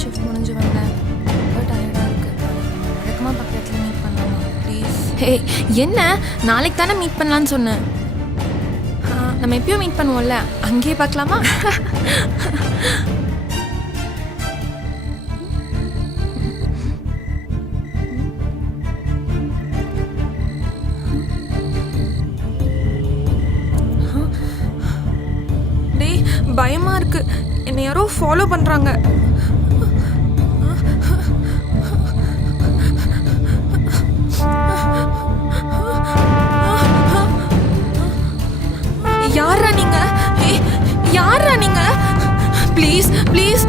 Shift முடிஞ்சு வந்தேன். ரொம்ப டயர்டாக இருக்கு. வழக்கமாக பக்கத்தில் மீட் பண்ணலாமா ப்ளீஸ்? ஹே, என்ன நாளைக்கு தானே மீட் பண்ணலான்னு சொன்னேன். நம்ம எப்பயும் மீட் பண்ணுவோம்ல, அங்கேயே பார்க்கலாமா? டேய், பயமா இருக்கு. என்னை யாரோ ஃபாலோ பண்றாங்க. யாரா நீங்க? யாரா நீங்க? Please please.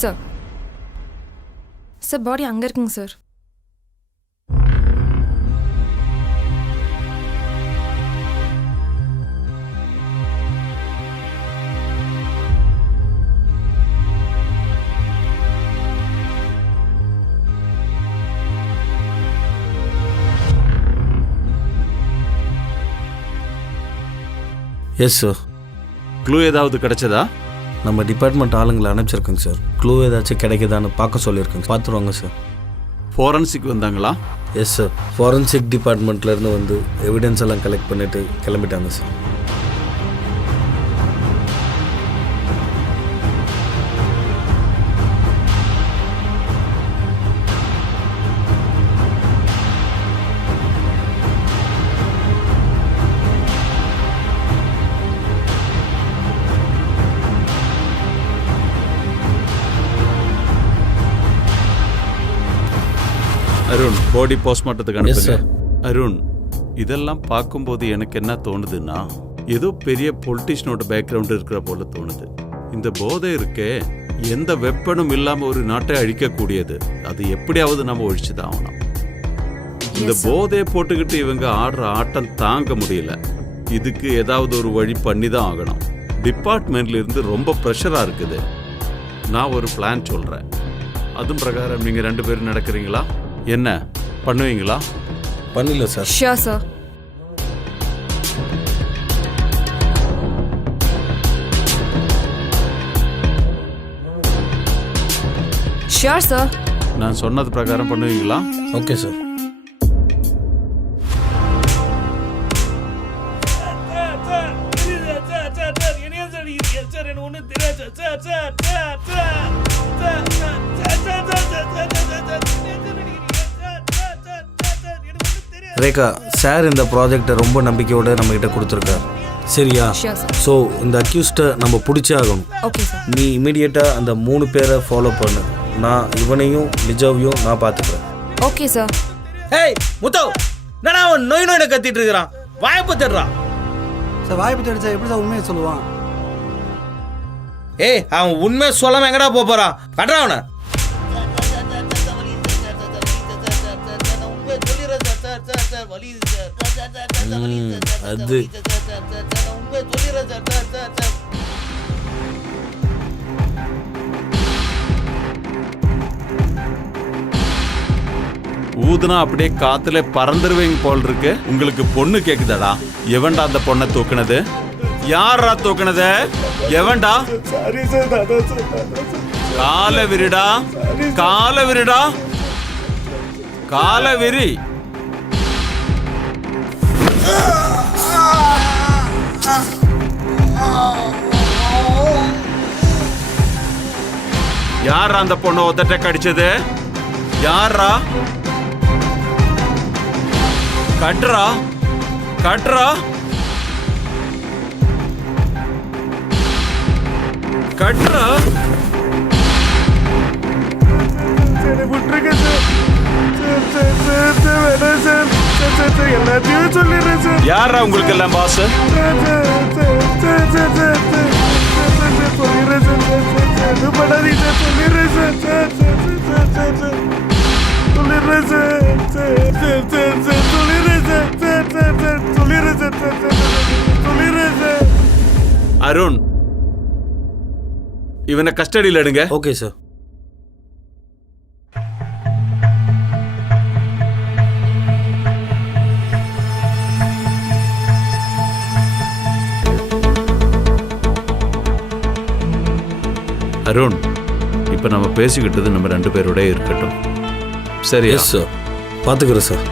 சார் சார் பாடி அங்கே இருக்குங்க சார். Yes sir. க்ளூ ஏதாவது கிடைச்சதா? நம்ம டிபார்ட்மெண்ட் ஆளுங்களை அனுப்பிச்சிருக்கோங்க சார். க்ளூ ஏதாச்சும் கிடைக்குதான்னு பார்க்க சொல்லியிருக்கேங்க. பார்த்துருவாங்க சார். ஃபோரன்சிக் வந்தாங்களா? Yes sir. ஃபாரன்சிக் டிபார்ட்மெண்ட்லேருந்து வந்து எவிடன்ஸ் எல்லாம் கலெக்ட் பண்ணிவிட்டு கிளம்பிட்டாங்க சார். அருண், பாடி போஸ்ட்மார்ட்டத்துக்கு அனுப்புங்க. சார். அருண், இதெல்லாம் பார்க்கும்போது எனக்கு என்ன தோணுதுன்னா, ஏதோ பெரிய பொலிட்டிஷியனோட பேக்ரவுண்ட் இருக்கிற போல தோணுது. இந்த போதை இருக்கே, எந்த வெப்பனும் இல்லாமல் ஒரு நாட்டை அழிக்கக்கூடியது. அது எப்படியாவது நம்ம ஒழிச்சுதான் ஆகணும். இந்த போதையை போட்டுக்கிட்டு இவங்க ஆடுற ஆட்டம் தாங்க முடியல. இதுக்கு ஏதாவது ஒரு வழி பண்ணி தான் ஆகணும். டிபார்ட்மெண்ட்ல இருந்து ரொம்ப ப்ரெஷராக இருக்குது. நான் ஒரு பிளான் சொல்கிறேன். அதுவும் பிரகாரம் நீங்கள் 2 பேரும் நடக்கிறீங்களா? என்ன பண்ணுவீங்களா? பண்ணிடல sir. Sure sir. Sure sir. நான் சொன்னது பிரகாரம் பண்ணுவீங்களா? Okay sir. ரேகா சார் இந்த ப்ராஜெக்டை ரொம்ப நம்பிக்கையோடு நம்மக்கிட்ட கொடுத்துருக்காரு. சரியா? Sure sir. ஸோ இந்த அக்யூஸ்டை நம்ம பிடிச்சே ஆகணும். Okay sir. நீ இமீடியட்டாக அந்த 3 பேரை ஃபாலோ பண்ணு. நான் இவனையும் லிஜாவையும் நான் பார்த்துக்கிறேன். Okay sir. ஏய் முத்தோ, என்னடா அவன் நோய் நோயின கத்திட்டு இருக்கிறான்? வாய்ப்பு தேடுறான் சார். வாய்ப்பு தேடிச்சா எப்படி சார் உண்மையை சொல்லுவான்? ஏய் அவன் உண்மை சொல்லாம எங்கடா போறான்? கட்டுறான் அவனை. அது ஊதுனா அப்படியே காத்துல பறந்துருவீங்க போல் இருக்கு. உங்களுக்கு பொண்ணு கேக்குதாடா? எவன்டா அந்த பொண்ணை தூக்குனது? யாரா தூக்குனது? எவன்டா? கால விரிடா, கால விரிடா, கால விரி. யாரா அந்த பொண்ணை உதட்ட கடிச்சது? யாரா? கட்ரா, கட்ரா, கட்ரா. யாரா உங்களுக்கு எல்லாம் பாஸ்? அருண், இவனை கஸ்டடியில் எடுங்க. Okay sir. அருண், இப்ப நம்ம பேசிக்கிட்டது நம்ம 2 பேரோட இருக்கட்டும். சரி சார், பார்த்துக்கிறேன் சார்.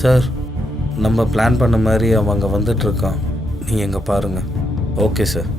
சார், நம்ம பிளான் பண்ண மாதிரி அவங்க வந்துட்டுருக்கான். நீங்கள் எங்கே பாருங்கள். Okay sir.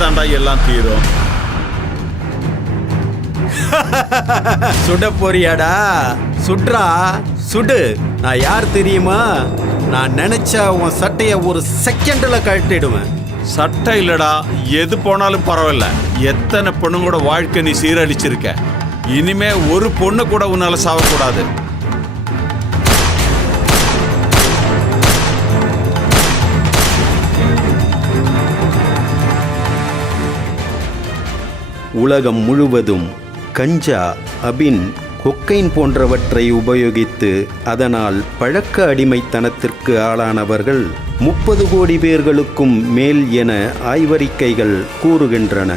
தாண்டா எல்லாம் தீரும். சுட போறியாடா? சுட்ரா, சுடு. நான் யார் தெரியுமா? நான் நினைச்சா உன் சட்டைய ஒரு செகண்ட்ல கழட்டிடுவேன். சட்டை இல்லடா, எது போனாலும் பரவாயில்ல. எத்தனை பொண்ணுங்களோட வாழ்க்கை நீ சீரழிச்சிருக்க. இனிமே ஒரு பொண்ணு கூட உன்னால சாவக்கூடாது. உலகம் முழுவதும் கஞ்சா, அபின், கொக்கைன் போன்றவற்றை உபயோகித்து அதனால் பழக்க அடிமைத்தனத்திற்கு ஆளானவர்கள் 30 கோடி பேர்களுக்கும் மேல் என ஆய்வறிக்கைகள் கூறுகின்றன.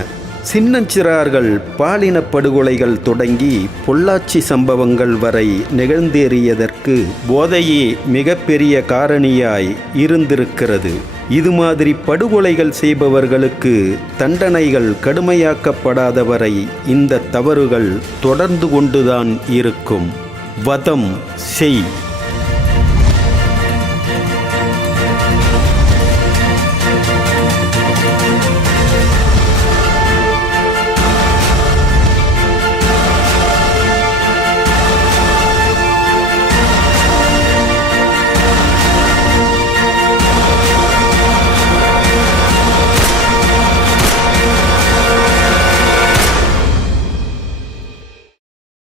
சின்னஞ்சிறார்கள் பாலின படுகொலைகள் தொடங்கி பொள்ளாச்சி சம்பவங்கள் வரை நிகழ்ந்தேறியதற்கு போதையே மிகப்பெரிய காரணியாய் இருந்திருக்கிறது. இது மாதிரி படுகொலைகள் செய்பவர்களுக்கு தண்டனைகள் கடுமையாக்கப்படாதவரை இந்த தவறுகள் தொடர்ந்து கொண்டுதான் இருக்கும். வதம் செய்.